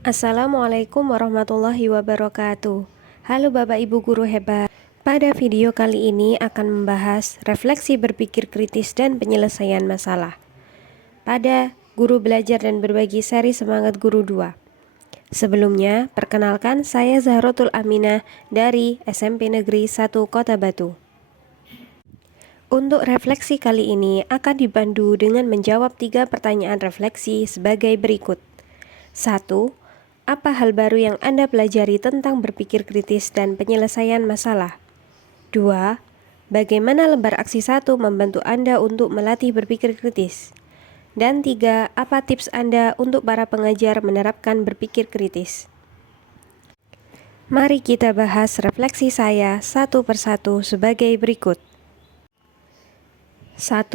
Assalamualaikum warahmatullahi wabarakatuh. Halo Bapak Ibu guru hebat. Pada video kali ini akan membahas refleksi berpikir kritis dan penyelesaian masalah pada Guru Belajar dan Berbagi seri Semangat Guru 2. Sebelumnya, perkenalkan saya Zahrotul Aminah dari SMP Negeri 1 Kota Batu. Untuk refleksi kali ini akan dibantu dengan menjawab 3 pertanyaan refleksi sebagai berikut. 1. Apa hal baru yang Anda pelajari tentang berpikir kritis dan penyelesaian masalah? 2. Bagaimana lembar aksi 1 membantu Anda untuk melatih berpikir kritis? Dan 3. Apa tips Anda untuk para pengajar menerapkan berpikir kritis? Mari kita bahas refleksi saya satu persatu sebagai berikut. 1.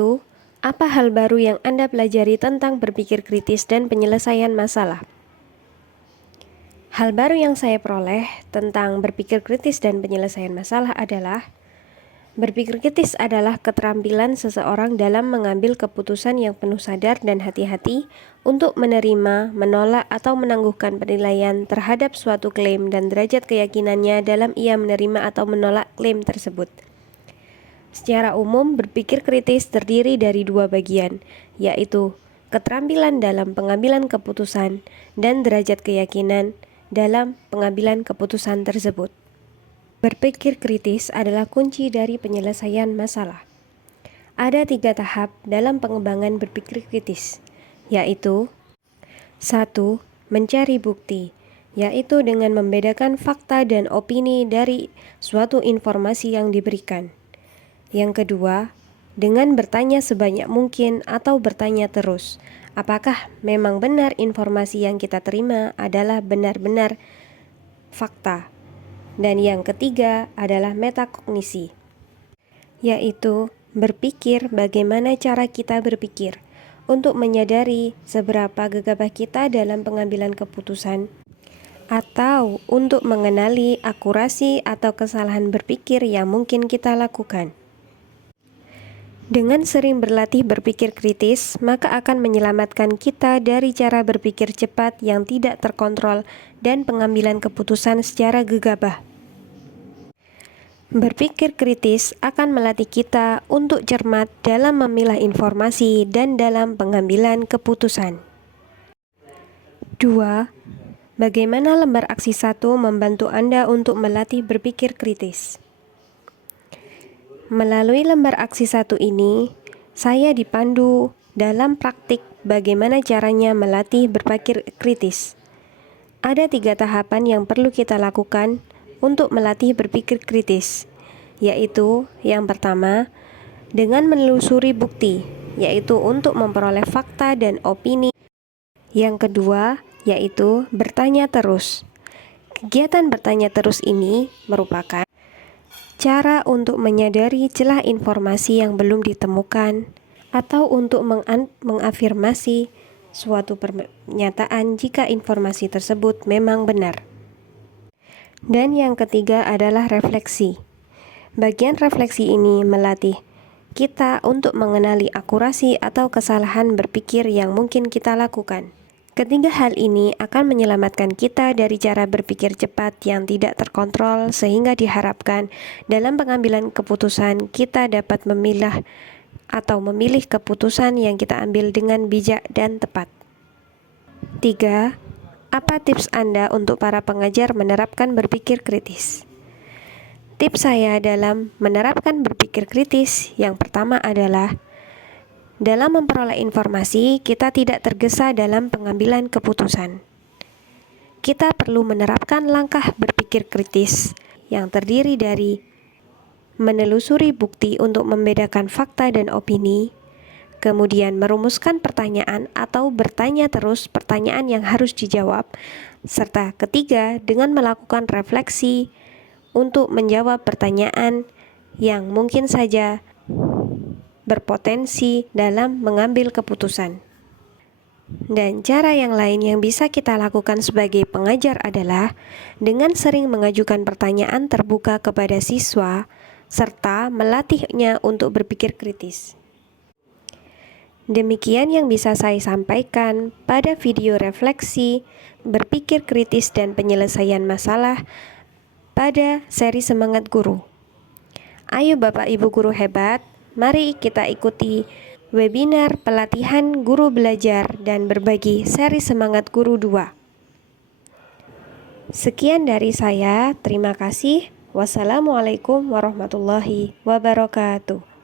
Apa hal baru yang Anda pelajari tentang berpikir kritis dan penyelesaian masalah? Hal baru yang saya peroleh tentang berpikir kritis dan penyelesaian masalah adalah berpikir kritis adalah keterampilan seseorang dalam mengambil keputusan yang penuh sadar dan hati-hati untuk menerima, menolak, atau menangguhkan penilaian terhadap suatu klaim dan derajat keyakinannya dalam ia menerima atau menolak klaim tersebut. Secara umum, berpikir kritis terdiri dari 2 bagian, yaitu keterampilan dalam pengambilan keputusan dan derajat keyakinan dalam pengambilan keputusan tersebut. Berpikir kritis adalah kunci dari penyelesaian masalah. Ada 3 tahap dalam pengembangan berpikir kritis, yaitu 1. Mencari bukti, yaitu dengan membedakan fakta dan opini dari suatu informasi yang diberikan. Yang kedua, dengan bertanya sebanyak mungkin atau bertanya terus, apakah memang benar informasi yang kita terima adalah benar-benar fakta. Dan yang ketiga adalah metakognisi, yaitu berpikir bagaimana cara kita berpikir untuk menyadari seberapa gegabah kita dalam pengambilan keputusan, atau untuk mengenali akurasi atau kesalahan berpikir yang mungkin kita lakukan. Dengan sering berlatih berpikir kritis, maka akan menyelamatkan kita dari cara berpikir cepat yang tidak terkontrol dan pengambilan keputusan secara gegabah. Berpikir kritis akan melatih kita untuk cermat dalam memilah informasi dan dalam pengambilan keputusan. 2. Bagaimana lembar aksi 1 membantu Anda untuk melatih berpikir kritis? Melalui lembar aksi 1 ini, saya dipandu dalam praktik bagaimana caranya melatih berpikir kritis. Ada 3 tahapan yang perlu kita lakukan untuk melatih berpikir kritis, yaitu yang pertama, dengan menelusuri bukti, yaitu untuk memperoleh fakta dan opini. Yang kedua, yaitu bertanya terus. Kegiatan bertanya terus ini merupakan cara untuk menyadari celah informasi yang belum ditemukan atau untuk mengafirmasi suatu pernyataan jika informasi tersebut memang benar. Dan yang ketiga adalah refleksi. Bagian refleksi ini melatih kita untuk mengenali akurasi atau kesalahan berpikir yang mungkin kita lakukan. Ketiga hal ini akan menyelamatkan kita dari cara berpikir cepat yang tidak terkontrol, sehingga diharapkan dalam pengambilan keputusan kita dapat memilah atau memilih keputusan yang kita ambil dengan bijak dan tepat. 3. Apa tips Anda untuk para pengajar menerapkan berpikir kritis? Tips saya dalam menerapkan berpikir kritis yang pertama adalah dalam memperoleh informasi, kita tidak tergesa dalam pengambilan keputusan. Kita perlu menerapkan langkah berpikir kritis yang terdiri dari menelusuri bukti untuk membedakan fakta dan opini, kemudian merumuskan pertanyaan atau bertanya terus pertanyaan yang harus dijawab, serta ketiga, dengan melakukan refleksi untuk menjawab pertanyaan yang mungkin saja berpotensi dalam mengambil keputusan. Dan cara yang lain yang bisa kita lakukan sebagai pengajar adalah dengan sering mengajukan pertanyaan terbuka kepada siswa serta melatihnya untuk berpikir kritis. Demikian yang bisa saya sampaikan pada video refleksi, berpikir kritis dan penyelesaian masalah pada seri Semangat Guru. Ayo Bapak Ibu guru hebat, mari kita ikuti webinar pelatihan guru belajar dan berbagi seri Semangat Guru 2. Sekian dari saya, terima kasih. Wassalamualaikum warahmatullahi wabarakatuh.